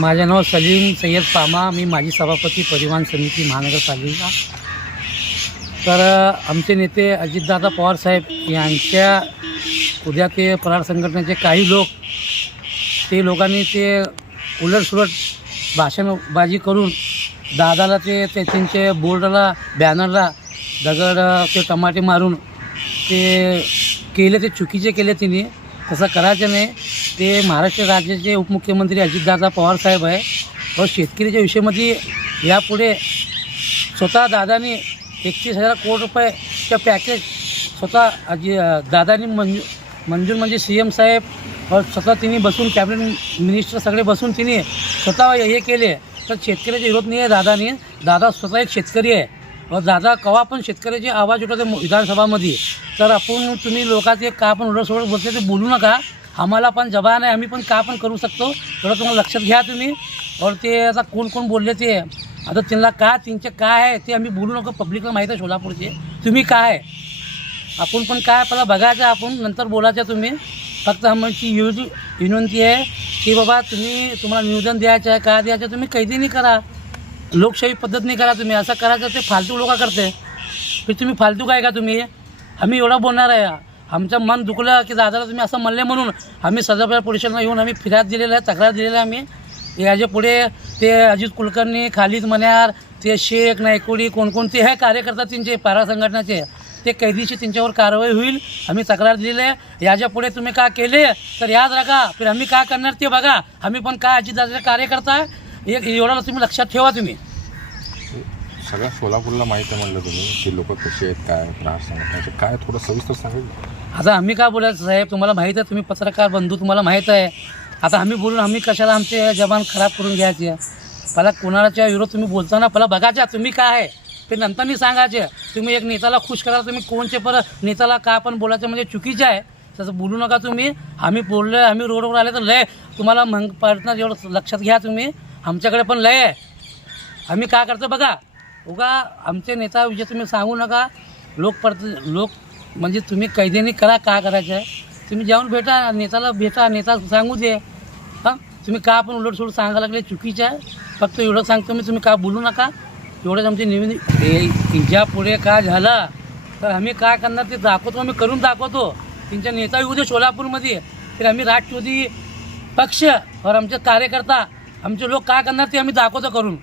माझे नाव सलीम सय्यद पामा. मी माजी सभापती परिवहन समिती महानगरपालिका. तर आमचे नेते अजितदादा पवारसाहेब यांच्या उद्या ते प्रहार संघटनेचे काही लोक ते लोकांनी ते उलटसुलट भाषणबाजी करून दादाला ते ते त्यांचे बोर्डला बॅनरला दगड ते टमाटे मारून ते केले ते चुकीचे केले तिने. तसं करायचं नाही. ते महाराष्ट्र राज्याचे उपमुख्यमंत्री अजितदादा पवारसाहेब आहे. व शेतकऱ्याच्या विषयामध्ये यापुढे स्वतः दादानी एकतीस हजार कोटी रुपयेचं पॅकेज स्वतः अजि दादानी मंजू मंजूर म्हणजे सी एम साहेब स्वतः तिने बसून कॅबिनेट मिनिस्टर सगळे बसून तिने स्वतः हे केले. तर शेतकऱ्याचे विरोध नाही आहे दादानी. दादा स्वतः एक शेतकरी आहे. दादा कवा पण शेतकऱ्याचे आवाज उठवते विधानसभामध्ये. तर आपण तुम्ही लोकांचे का पण उलटसोलट बोलते ते बोलू नका. आम्हाला पण जबान आहे आम्ही पण का पण करू शकतो? थोडं तुम्हाला लक्षात घ्या तुम्ही. और ते आता कोण कोण बोलले ते? आता त्यांना का त्यांचे काय आहे ते आम्ही बोलू नको पब्लिकला माहीत आहे सोलापूरचे. तुम्ही काय आहे? आपण पण काय पहिला बघायचं आपण नंतर बोलायचं तुम्ही. फक्त आमची युज विनंती आहे की बाबा तुम्ही तुम्हाला निवेदन द्यायचं आहे का द्यायचं आहे, तुम्ही नाही करा. लोकशाही पद्धतीने करा तुम्ही असं करायचं ते फालतू लोक करते. की तुम्ही फालतू काय का तुम्ही? आम्ही एवढं बोलणार आहे. आमचं मन दुखलं की दादाला तुम्ही असं म्हणले म्हणून आम्ही सदाफळ पोलिसांना येऊन आम्ही फिर्याद दिलेलं आहे तक्रार दिलेलं आहे आम्ही. याच्यापुढे ते अजित कुलकर्णी खालिद मन्यार ते शेख नायकोडी कोणकोणते आहे कार्यकर्ता त्यांचे पारा संघटनाचे ते कैदीशी त्यांच्यावर कारवाई होईल आम्ही तक्रार दिलेली आहे. याच्यापुढे तुम्ही का केले? तर याद राखा फिर आम्ही का करणार ते बघा. आम्ही पण काय अजितदादाचे कार्यकर्ता आहे? एक एवढा तुम्ही लक्षात ठेवा तुम्ही. सगळ्या सोलापूरला माहिती आहे म्हणलं तुम्ही की लोक कसे आहेत काय प्रहार संघटनाचे काय थोडं सविस्तर सांगेल आता आम्ही काय बोलायचं साहेब तुम्हाला माहीत आहे तुम्ही पत्रकार बंधू तुम्हाला माहीत आहे. आता आम्ही बोलून आम्ही कशाला आमचे जबान खराब करून घ्यायचे? पहिला कोणाच्या विरोध तुम्ही बोलताना पहिला बघायच्या तुम्ही काय आहे? ते नंतरनी सांगायचे. तुम्ही एक नेत्याला खुश करा तुम्ही कोणचे परत नेत्याला का पण बोलायचं म्हणजे चुकीचं आहे. तसं बोलू नका तुम्ही. आम्ही बोललो आम्ही रोडवर आले तर लय तुम्हाला मग पर्सनल एवढं लक्षात घ्या तुम्ही. आमच्याकडे पण लय आहे. आम्ही काय करतो बघा उगा आमचे नेता विषय तुम्ही सांगू नका. लोक लोक म्हणजे तुम्ही कैद्याने करा काय करायचं आहे? तुम्ही जाऊन भेटा नेत्याला भेटा नेता सांगू दे. हां? तुम्ही का पण उलटसोड सांगायला लागले चुकीचं आहे. फक्त एवढं सांगतो मी तुम्ही का बोलू नका? एवढंच आमची निवेदन ज्या पुढे काय झालं? तर आम्ही काय करणार ते दाखवतो आम्ही करून दाखवतो. त्यांच्या नेता येऊ दे सोलापूरमध्ये. तर आम्ही राष्ट्रवादी पक्ष और आमचे कार्यकर्ता आमचे लोक काय करणार ते आम्ही दाखवतो करून.